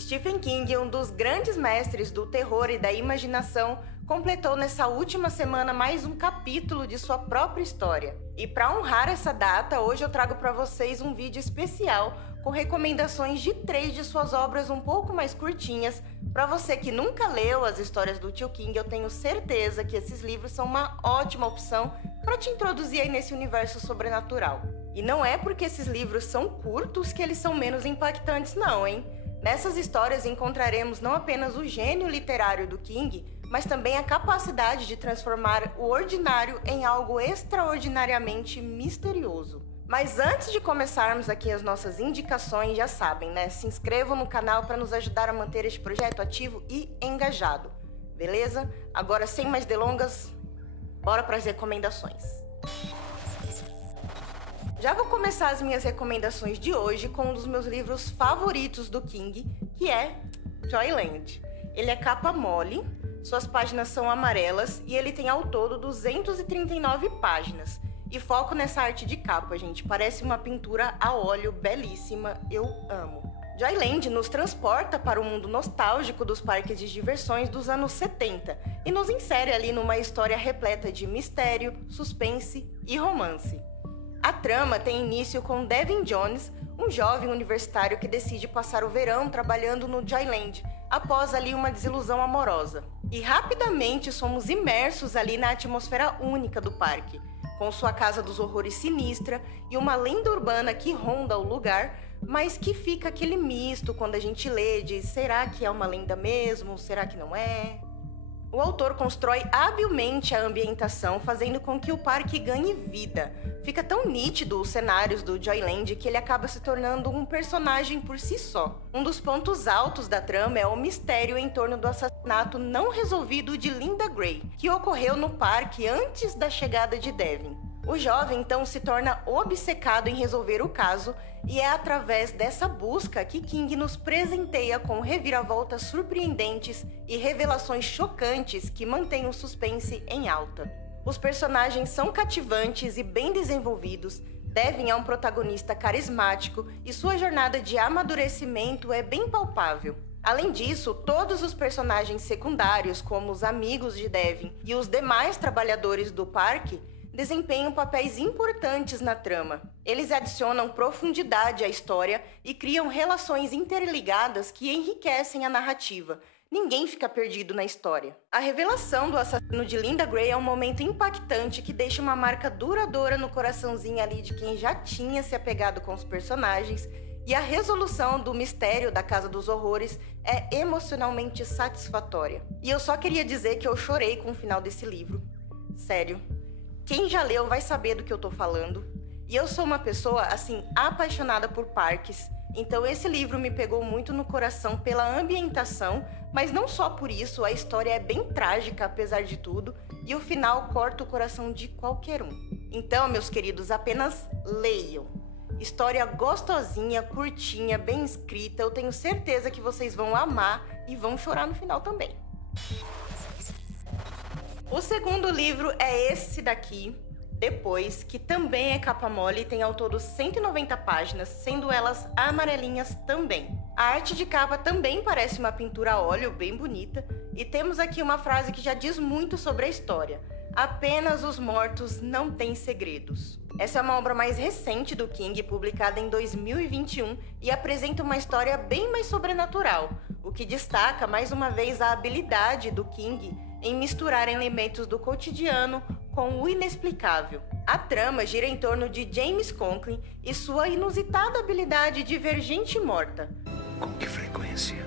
Stephen King, um dos grandes mestres do terror e da imaginação, completou nessa última semana mais um capítulo de sua própria história. E para honrar essa data, hoje eu trago para vocês um vídeo especial com recomendações de 3 de suas obras um pouco mais curtinhas. Para você que nunca leu as histórias do Tio King, eu tenho certeza que esses livros são uma ótima opção para te introduzir aí nesse universo sobrenatural. E não é porque esses livros são curtos que eles são menos impactantes não, hein? Nessas histórias encontraremos não apenas o gênio literário do King, mas também a capacidade de transformar o ordinário em algo extraordinariamente misterioso. Mas antes de começarmos aqui as nossas indicações, já sabem, né? Se inscrevam no canal para nos ajudar a manter este projeto ativo e engajado, beleza? Agora, sem mais delongas, bora para as recomendações. Já vou começar as minhas recomendações de hoje com um dos meus livros favoritos do King, que é Joyland. Ele é capa mole, suas páginas são amarelas e ele tem ao todo 239 páginas. E foco nessa arte de capa, gente, parece uma pintura a óleo belíssima, eu amo. Joyland nos transporta para o mundo nostálgico dos parques de diversões dos anos 70 e nos insere ali numa história repleta de mistério, suspense e romance. A trama tem início com Devin Jones, um jovem universitário que decide passar o verão trabalhando no Joyland, após ali uma desilusão amorosa. E rapidamente somos imersos ali na atmosfera única do parque, com sua casa dos horrores sinistra e uma lenda urbana que ronda o lugar, mas que fica aquele misto quando a gente lê de será que é uma lenda mesmo, será que não é? O autor constrói habilmente a ambientação, fazendo com que o parque ganhe vida. Fica tão nítido os cenários do Joyland que ele acaba se tornando um personagem por si só. Um dos pontos altos da trama é o mistério em torno do assassinato não resolvido de Linda Gray, que ocorreu no parque antes da chegada de Devin. O jovem então se torna obcecado em resolver o caso e é através dessa busca que King nos presenteia com reviravoltas surpreendentes e revelações chocantes que mantêm o suspense em alta. Os personagens são cativantes e bem desenvolvidos, Devin é um protagonista carismático e sua jornada de amadurecimento é bem palpável. Além disso, todos os personagens secundários, como os amigos de Devin e os demais trabalhadores do parque, desempenham papéis importantes na trama. Eles adicionam profundidade à história e criam relações interligadas que enriquecem a narrativa. Ninguém fica perdido na história. A revelação do assassino de Linda Gray é um momento impactante que deixa uma marca duradoura no coraçãozinho ali de quem já tinha se apegado com os personagens, e a resolução do mistério da Casa dos Horrores é emocionalmente satisfatória. E eu só queria dizer que eu chorei com o final desse livro. Sério. Quem já leu vai saber do que eu tô falando. E eu sou uma pessoa, assim, apaixonada por parques. Então esse livro me pegou muito no coração pela ambientação, mas não só por isso, a história é bem trágica apesar de tudo, e o final corta o coração de qualquer um. Então, meus queridos, apenas leiam. História gostosinha, curtinha, bem escrita, eu tenho certeza que vocês vão amar e vão chorar no final também. O segundo livro é esse daqui, Depois, que também é capa mole e tem ao todo 190 páginas, sendo elas amarelinhas também. A arte de capa também parece uma pintura a óleo bem bonita, e temos aqui uma frase que já diz muito sobre a história. Apenas os mortos não têm segredos. Essa é uma obra mais recente do King, publicada em 2021, e apresenta uma história bem mais sobrenatural, o que destaca mais uma vez a habilidade do King em misturar elementos do cotidiano com o inexplicável. A trama gira em torno de James Conklin e sua inusitada habilidade de ver gente morta. Com que frequência?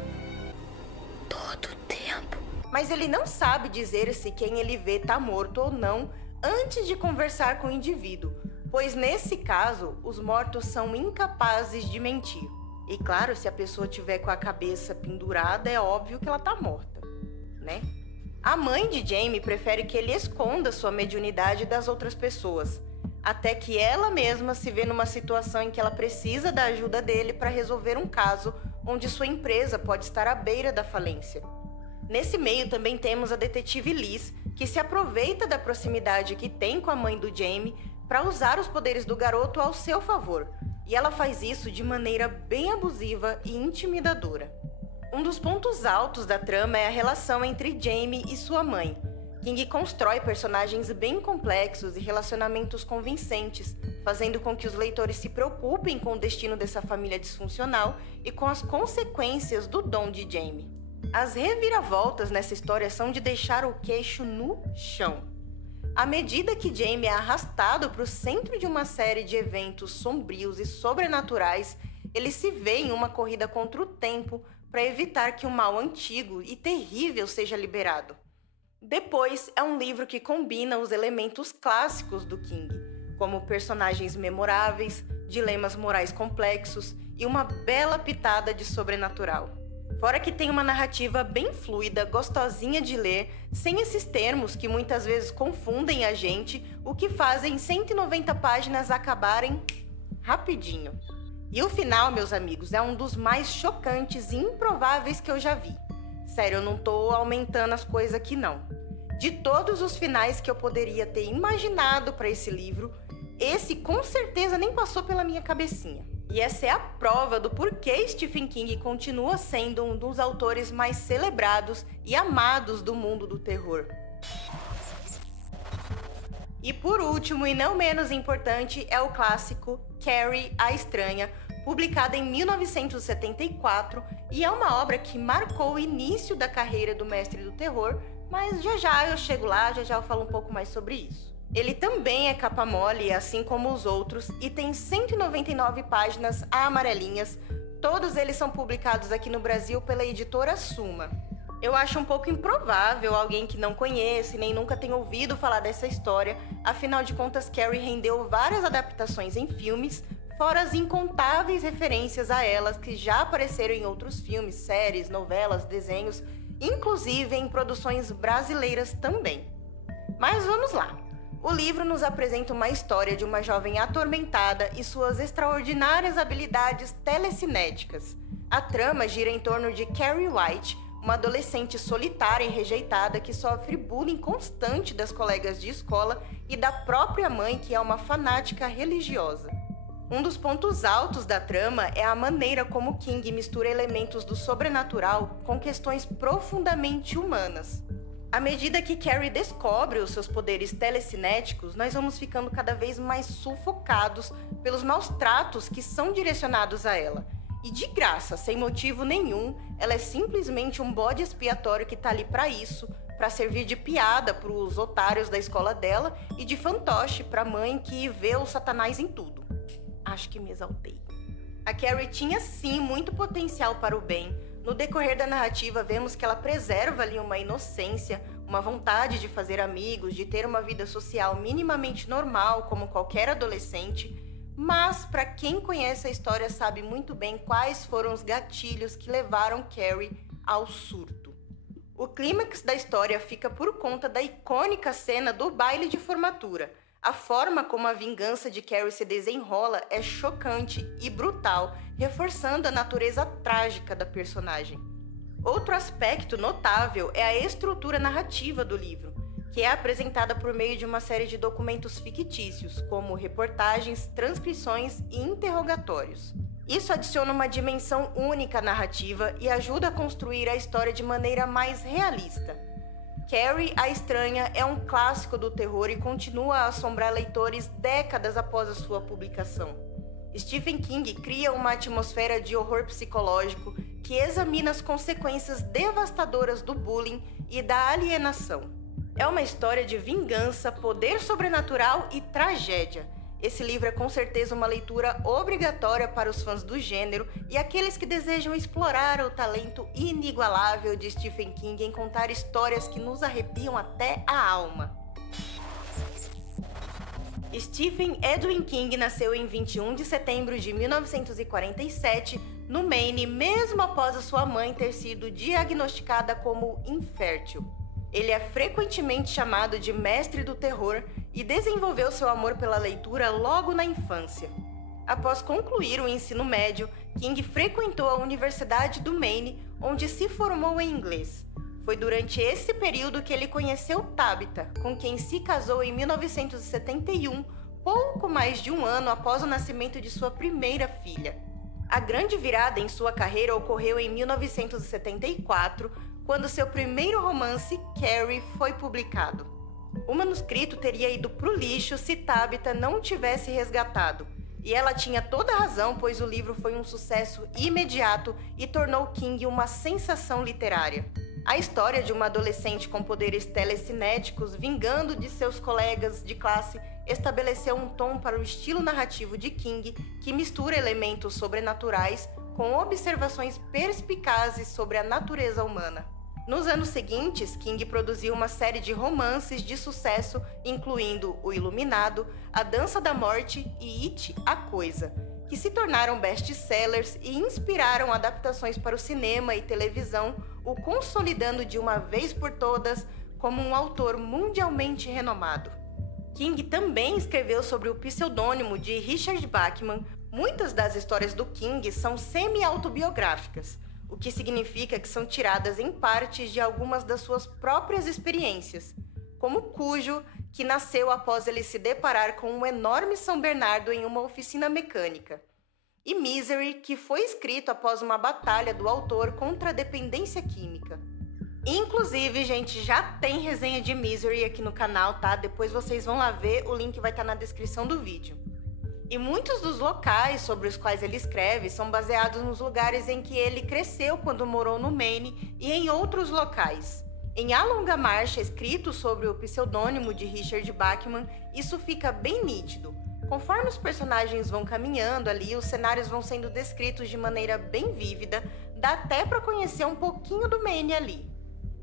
Todo tempo. Mas ele não sabe dizer se quem ele vê tá morto ou não antes de conversar com o indivíduo, pois nesse caso, os mortos são incapazes de mentir. E claro, se a pessoa tiver com a cabeça pendurada, é óbvio que ela tá morta, né? A mãe de Jamie prefere que ele esconda sua mediunidade das outras pessoas, até que ela mesma se vê numa situação em que ela precisa da ajuda dele para resolver um caso onde sua empresa pode estar à beira da falência. Nesse meio também temos a detetive Liz, que se aproveita da proximidade que tem com a mãe do Jamie para usar os poderes do garoto ao seu favor, e ela faz isso de maneira bem abusiva e intimidadora. Um dos pontos altos da trama é a relação entre Jamie e sua mãe. King constrói personagens bem complexos e relacionamentos convincentes, fazendo com que os leitores se preocupem com o destino dessa família disfuncional e com as consequências do dom de Jamie. As reviravoltas nessa história são de deixar o queixo no chão. À medida que Jamie é arrastado para o centro de uma série de eventos sombrios e sobrenaturais, ele se vê em uma corrida contra o tempo para evitar que o mal antigo e terrível seja liberado. Depois, é um livro que combina os elementos clássicos do King, como personagens memoráveis, dilemas morais complexos e uma bela pitada de sobrenatural. Fora que tem uma narrativa bem fluida, gostosinha de ler, sem esses termos que muitas vezes confundem a gente, o que fazem 190 páginas acabarem rapidinho. E o final, meus amigos, é um dos mais chocantes e improváveis que eu já vi. Sério, eu não tô aumentando as coisas aqui não. De todos os finais que eu poderia ter imaginado para esse livro, esse com certeza nem passou pela minha cabecinha. E essa é a prova do porquê Stephen King continua sendo um dos autores mais celebrados e amados do mundo do terror. E por último, e não menos importante, é o clássico Carrie, a Estranha, publicada em 1974, e é uma obra que marcou o início da carreira do mestre do terror, mas já eu chego lá, já eu falo um pouco mais sobre isso. Ele também é capa mole, assim como os outros, e tem 199 páginas amarelinhas. Todos eles são publicados aqui no Brasil pela editora Suma. Eu acho um pouco improvável alguém que não conhece, nem nunca tenha ouvido falar dessa história, afinal de contas Carrie rendeu várias adaptações em filmes, fora as incontáveis referências a elas que já apareceram em outros filmes, séries, novelas, desenhos, inclusive em produções brasileiras também. Mas vamos lá! O livro nos apresenta uma história de uma jovem atormentada e suas extraordinárias habilidades telecinéticas. A trama gira em torno de Carrie White, uma adolescente solitária e rejeitada que sofre bullying constante das colegas de escola e da própria mãe, que é uma fanática religiosa. Um dos pontos altos da trama é a maneira como King mistura elementos do sobrenatural com questões profundamente humanas. À medida que Carrie descobre os seus poderes telecinéticos, nós vamos ficando cada vez mais sufocados pelos maus tratos que são direcionados a ela. E de graça, sem motivo nenhum, ela é simplesmente um bode expiatório que tá ali pra isso, pra servir de piada pros otários da escola dela e de fantoche pra mãe que vê o satanás em tudo. Acho que me exaltei. A Carrie tinha sim muito potencial para o bem. No decorrer da narrativa, vemos que ela preserva ali uma inocência, uma vontade de fazer amigos, de ter uma vida social minimamente normal, como qualquer adolescente, mas para quem conhece a história sabe muito bem quais foram os gatilhos que levaram Carrie ao surto. O clímax da história fica por conta da icônica cena do baile de formatura. A forma como a vingança de Carrie se desenrola é chocante e brutal, reforçando a natureza trágica da personagem. Outro aspecto notável é a estrutura narrativa do livro, que é apresentada por meio de uma série de documentos fictícios, como reportagens, transcrições e interrogatórios. Isso adiciona uma dimensão única à narrativa e ajuda a construir a história de maneira mais realista. Carrie, a Estranha é um clássico do terror e continua a assombrar leitores décadas após a sua publicação. Stephen King cria uma atmosfera de horror psicológico que examina as consequências devastadoras do bullying e da alienação. É uma história de vingança, poder sobrenatural e tragédia. Esse livro é com certeza uma leitura obrigatória para os fãs do gênero e aqueles que desejam explorar o talento inigualável de Stephen King em contar histórias que nos arrepiam até a alma. Stephen Edwin King nasceu em 21 de setembro de 1947, no Maine, mesmo após a sua mãe ter sido diagnosticada como infértil. Ele é frequentemente chamado de mestre do terror e desenvolveu seu amor pela leitura logo na infância. Após concluir o ensino médio, King frequentou a Universidade do Maine, onde se formou em inglês. Foi durante esse período que ele conheceu Tabitha, com quem se casou em 1971, pouco mais de um ano após o nascimento de sua primeira filha. A grande virada em sua carreira ocorreu em 1974, quando seu primeiro romance, Carrie, foi publicado. O manuscrito teria ido pro lixo se Tabitha não tivesse resgatado. E ela tinha toda a razão, pois o livro foi um sucesso imediato e tornou King uma sensação literária. A história de uma adolescente com poderes telecinéticos vingando de seus colegas de classe estabeleceu um tom para o estilo narrativo de King, que mistura elementos sobrenaturais com observações perspicazes sobre a natureza humana. Nos anos seguintes, King produziu uma série de romances de sucesso, incluindo O Iluminado, A Dança da Morte e It, a Coisa, que se tornaram best-sellers e inspiraram adaptações para o cinema e televisão, o consolidando de uma vez por todas como um autor mundialmente renomado. King também escreveu sobre o pseudônimo de Richard Bachman. Muitas das histórias do King são semi-autobiográficas, o que significa que são tiradas em partes de algumas das suas próprias experiências, como Cujo, que nasceu após ele se deparar com um enorme São Bernardo em uma oficina mecânica, e Misery, que foi escrito após uma batalha do autor contra a dependência química. Inclusive, gente, já tem resenha de Misery aqui no canal, tá? Depois vocês vão lá ver, o link vai estar na descrição do vídeo. E muitos dos locais sobre os quais ele escreve são baseados nos lugares em que ele cresceu quando morou no Maine e em outros locais. Em A Longa Marcha, escrito sobre o pseudônimo de Richard Bachman, isso fica bem nítido. Conforme os personagens vão caminhando ali, os cenários vão sendo descritos de maneira bem vívida, dá até para conhecer um pouquinho do Maine ali.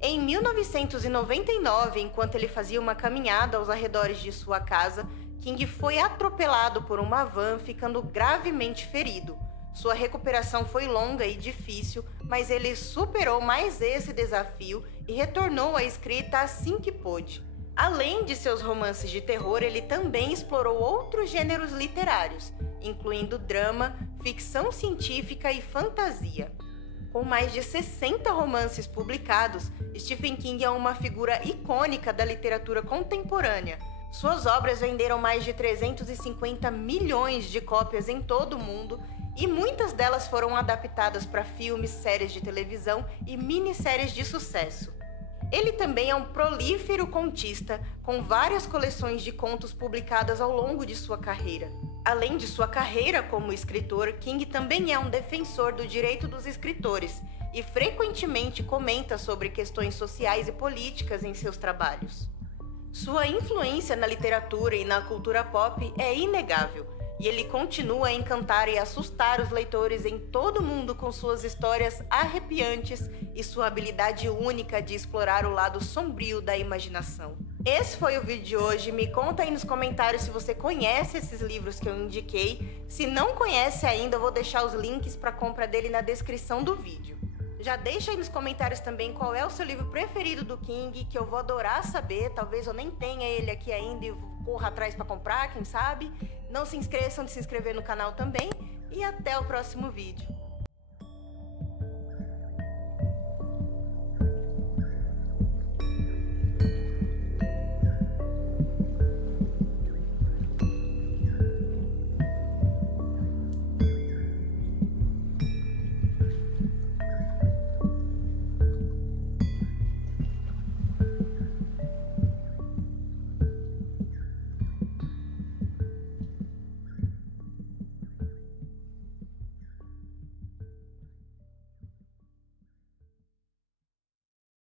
Em 1999, enquanto ele fazia uma caminhada aos arredores de sua casa, King foi atropelado por uma van, ficando gravemente ferido. Sua recuperação foi longa e difícil, mas ele superou mais esse desafio e retornou à escrita assim que pôde. Além de seus romances de terror, ele também explorou outros gêneros literários, incluindo drama, ficção científica e fantasia. Com mais de 60 romances publicados, Stephen King é uma figura icônica da literatura contemporânea. Suas obras venderam mais de 350 milhões de cópias em todo o mundo e muitas delas foram adaptadas para filmes, séries de televisão e minisséries de sucesso. Ele também é um prolífero contista, com várias coleções de contos publicadas ao longo de sua carreira. Além de sua carreira como escritor, King também é um defensor do direito dos escritores e frequentemente comenta sobre questões sociais e políticas em seus trabalhos. Sua influência na literatura e na cultura pop é inegável, e ele continua a encantar e assustar os leitores em todo o mundo com suas histórias arrepiantes e sua habilidade única de explorar o lado sombrio da imaginação. Esse foi o vídeo de hoje. Me conta aí nos comentários se você conhece esses livros que eu indiquei. Se não conhece ainda, eu vou deixar os links para compra dele na descrição do vídeo. Já deixa aí nos comentários também qual é o seu livro preferido do King, que eu vou adorar saber. Talvez eu nem tenha ele aqui ainda e corra atrás para comprar, quem sabe. Não se esqueçam de se inscrever no canal também e até o próximo vídeo.